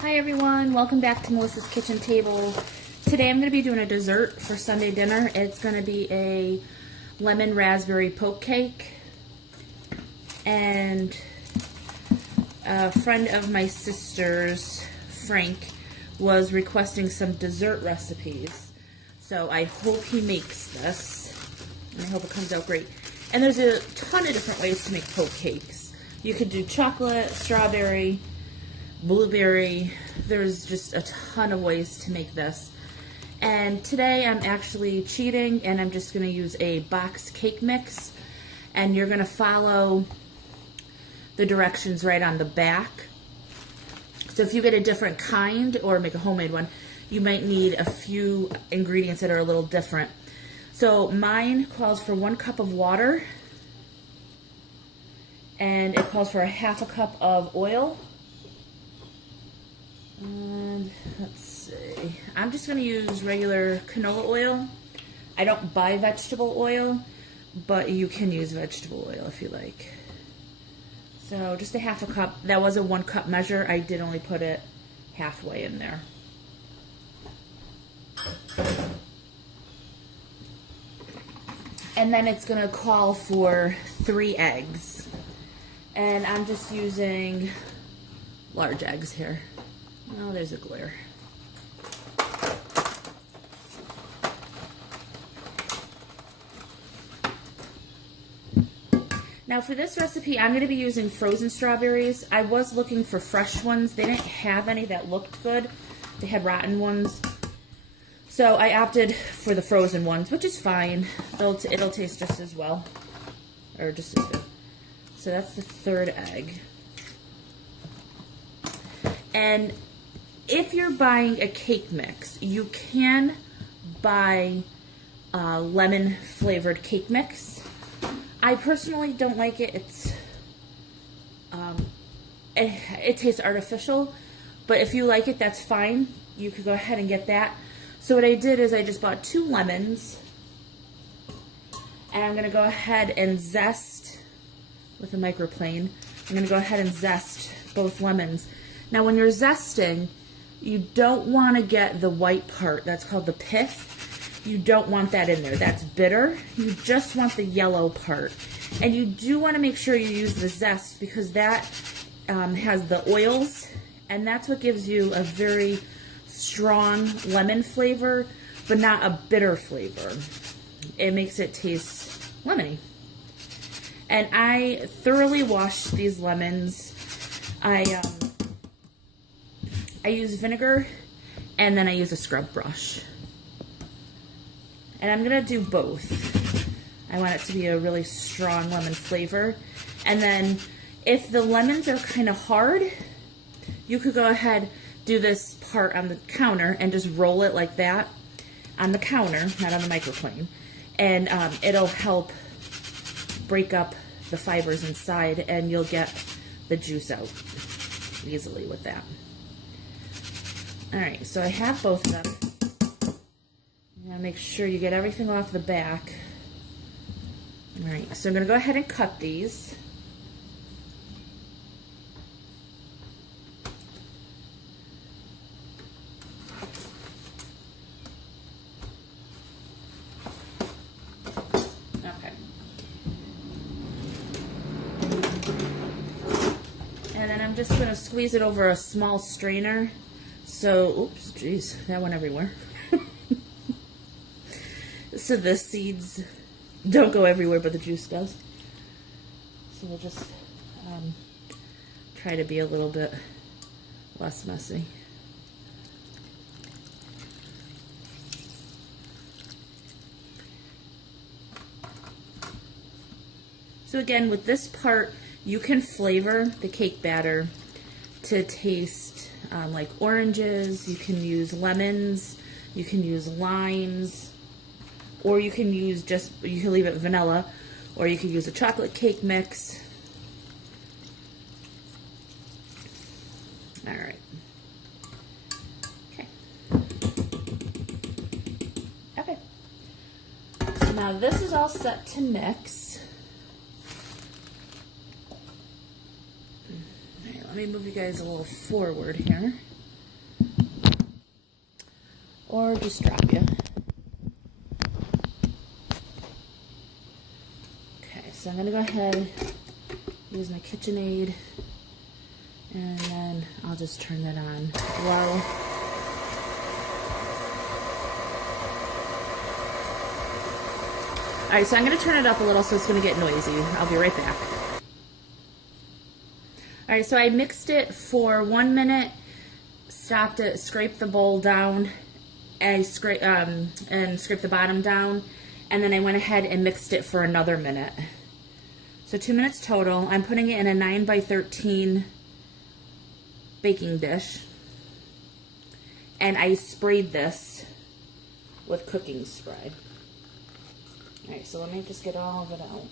Hi everyone, welcome back to Melissa's Kitchen Table. Today I'm going to be doing a dessert for Sunday dinner. It's going to be a lemon raspberry poke cake. And a friend of my sister's, Frank, was requesting some dessert recipes. So I hope he makes this, and I hope it comes out great. And there's a ton of different ways to make poke cakes. You could do chocolate, strawberry, blueberry. There's just a ton of ways to make this. And today I'm actually cheating and I'm just going to use a box cake mix, and you're going to follow the directions right on the back. So if you get a different kind or make a homemade one, you might need a few ingredients that are a little different. So mine calls for 1 cup of water, and it calls for a half a cup of oil. And let's see, I'm just going to use regular canola oil. I don't buy vegetable oil, but you can use vegetable oil if you like. So just a half a cup. That was a 1 cup measure. I did only put it halfway in there. And then it's going to call for 3 eggs. And I'm just using large eggs here. Oh, there's a glare. Now for this recipe, I'm going to be using frozen strawberries. I was looking for fresh ones. They didn't have any that looked good. They had rotten ones. So I opted for the frozen ones, which is fine. It'll taste just as well. Or just as good. So that's the 3rd egg. And if you're buying a cake mix, you can buy lemon flavored cake mix. I personally don't like it. It tastes artificial, but if you like it, that's fine. You could go ahead and get that. So what I did is I just bought 2 lemons, and I'm going to go ahead and zest with a microplane. I'm going to go ahead and zest both lemons. Now when you're zesting, you don't want to get the white part. That's called the pith. You don't want that in there. That's bitter. You just want the yellow part. And you do want to make sure you use the zest, because that has the oils, and that's what gives you a very strong lemon flavor, but not a bitter flavor. It makes it taste lemony. And I thoroughly washed these lemons. I use vinegar, and then I use a scrub brush. And I'm going to do both. I want it to be a really strong lemon flavor. And then if the lemons are kind of hard, you could go ahead, do this part on the counter and just roll it like that on the counter, not on the microplane. And it'll help break up the fibers inside, and you'll get the juice out easily with that. Alright, so I have both of them. Now make sure you get everything off the back. Alright, so I'm going to go ahead and cut these. Okay. And then I'm just going to squeeze it over a small strainer. So, oops, geez, that went everywhere. So the seeds don't go everywhere, but the juice does. So we'll just try to be a little bit less messy. So again, with this part, you can flavor the cake batter to taste like oranges. You can use lemons, you can use limes, or you can use you can leave it vanilla, or you can use a chocolate cake mix. All right. Okay. So now this is all set to mix. Let me move you guys a little forward here. or just drop you. Okay, so I'm gonna go ahead, use my KitchenAid, and then I'll just turn that on low. Alright, so I'm going to turn it up a little so it's going to get noisy. I'll be right back. Alright, so I mixed it for 1 minute, stopped it, scraped the bowl down, and scraped the bottom down, and then I went ahead and mixed it for another minute. So 2 minutes total. I'm putting it in a 9x13 baking dish, and I sprayed this with cooking spray. Alright, so let me just get all of it out.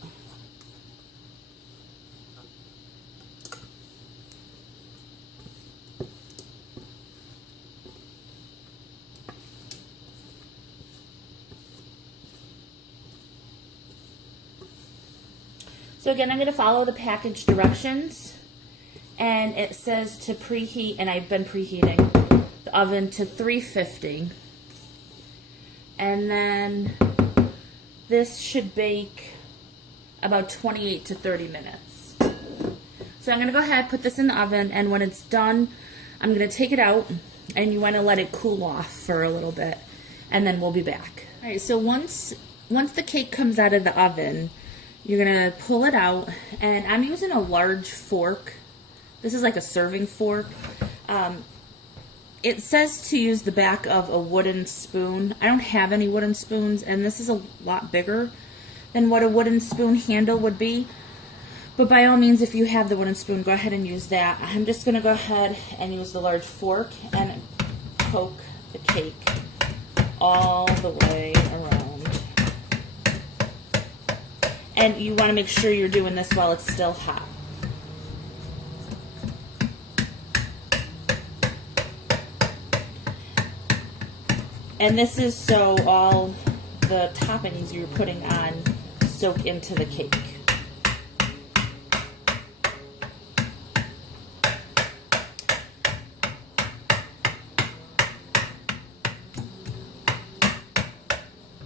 So again, I'm going to follow the package directions, and it says to preheat, and I've been preheating the oven to 350, and then this should bake about 28 to 30 minutes. So I'm going to go ahead, put this in the oven, and when it's done, I'm going to take it out, and you want to let it cool off for a little bit, and then we'll be back. Alright, so once the cake comes out of the oven, you're going to pull it out, and I'm using a large fork. This is like a serving fork. It says to use the back of a wooden spoon. I don't have any wooden spoons, and this is a lot bigger than what a wooden spoon handle would be. But by all means, if you have the wooden spoon, go ahead and use that. I'm just going to go ahead and use the large fork and poke the cake all the way around. And you want to make sure you're doing this while it's still hot. And this is so all the toppings you're putting on soak into the cake.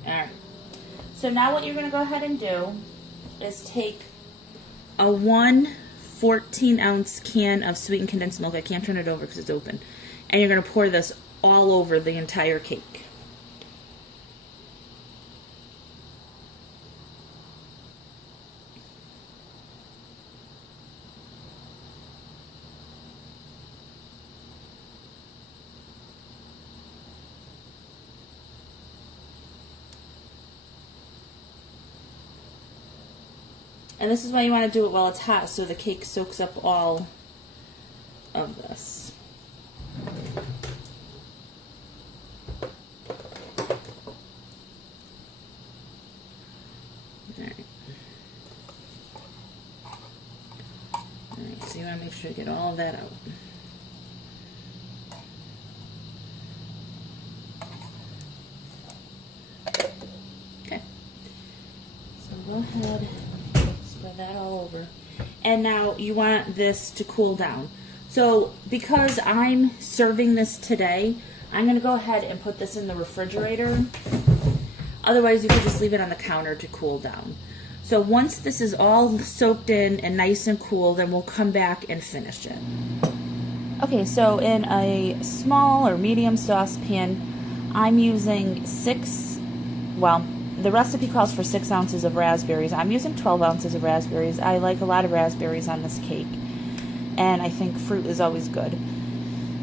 Alright. So now what you're going to go ahead and do is take a 1 14-ounce can of sweetened condensed milk. I can't turn it over because it's open. And you're going to pour this all over the entire cake. And this is why you want to do it while it's hot, so the cake soaks up all of this. Alright. Alright, so you want to make sure you get all of that out. Okay. So go ahead. Spread that all over. And now you want this to cool down. So because I'm serving this today, I'm going to go ahead and put this in the refrigerator. Otherwise, you could just leave it on the counter to cool down. So once this is all soaked in and nice and cool, then we'll come back and finish it. Okay, so in a small or medium saucepan, I'm using the recipe calls for 6 ounces of raspberries. I'm using 12 ounces of raspberries. I like a lot of raspberries on this cake, and I think fruit is always good.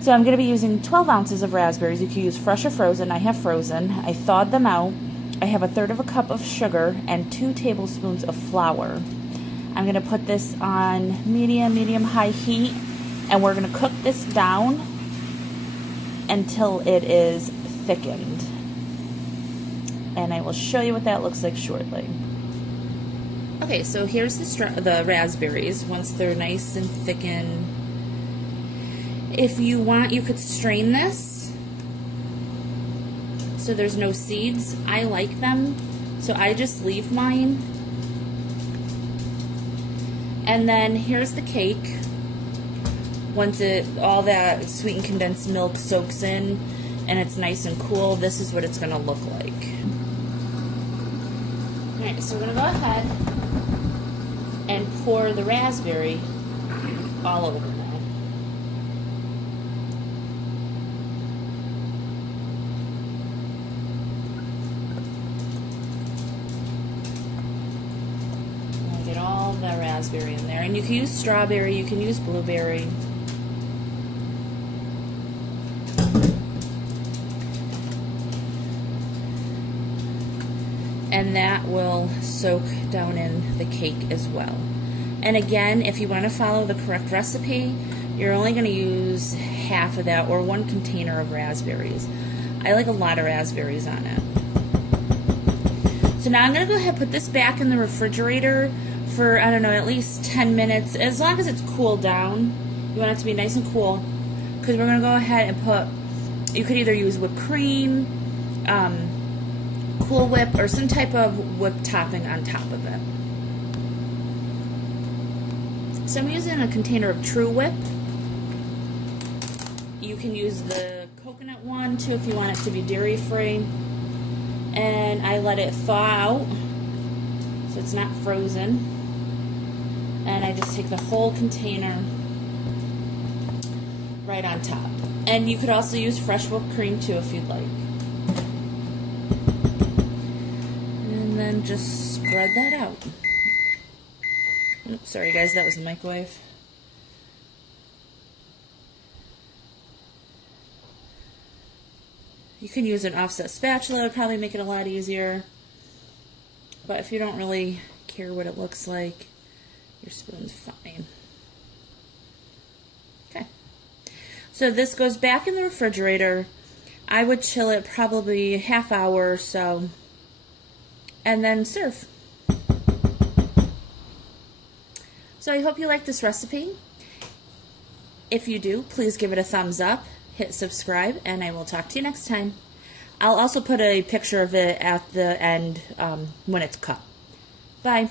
So I'm going to be using 12 ounces of raspberries. You can use fresh or frozen. I have frozen. I thawed them out. I have 1/3 cup of sugar and 2 tablespoons of flour. I'm going to put this on medium-high heat, and we're going to cook this down until it is thickened. And I will show you what that looks like shortly. Okay, so here's the raspberries once they're nice and thickened. If you want, you could strain this so there's no seeds. I like them, so I just leave mine. And then here's the cake. Once all that sweetened condensed milk soaks in and it's nice and cool, this is what it's going to look like. Alright, so we're going to go ahead and pour the raspberry all over now. Get all the raspberry in there. And you can use strawberry, you can use blueberry. And that will soak down in the cake as well. And again, if you want to follow the correct recipe, you're only going to use half of that or 1 container of raspberries. I like a lot of raspberries on it. So now I'm going to go ahead and put this back in the refrigerator for, I don't know, at least 10 minutes, as long as it's cooled down. You want it to be nice and cool, because we're going to go ahead and put, you could either use whipped cream, Cool Whip, or some type of whipped topping on top of it. So I'm using a container of True Whip. You can use the coconut one too if you want it to be dairy free. And I let it thaw out so it's not frozen. And I just take the whole container right on top. And you could also use fresh whipped cream too if you'd like. And then just spread that out. Oops, sorry guys, that was the microwave. You can use an offset spatula, it would probably make it a lot easier. But if you don't really care what it looks like, your spoon's fine. Okay. So this goes back in the refrigerator. I would chill it probably a half hour or so, and then serve. So I hope you like this recipe. If you do, please give it a thumbs up, hit subscribe, and I will talk to you next time. I'll also put a picture of it at the end when it's cut. Bye.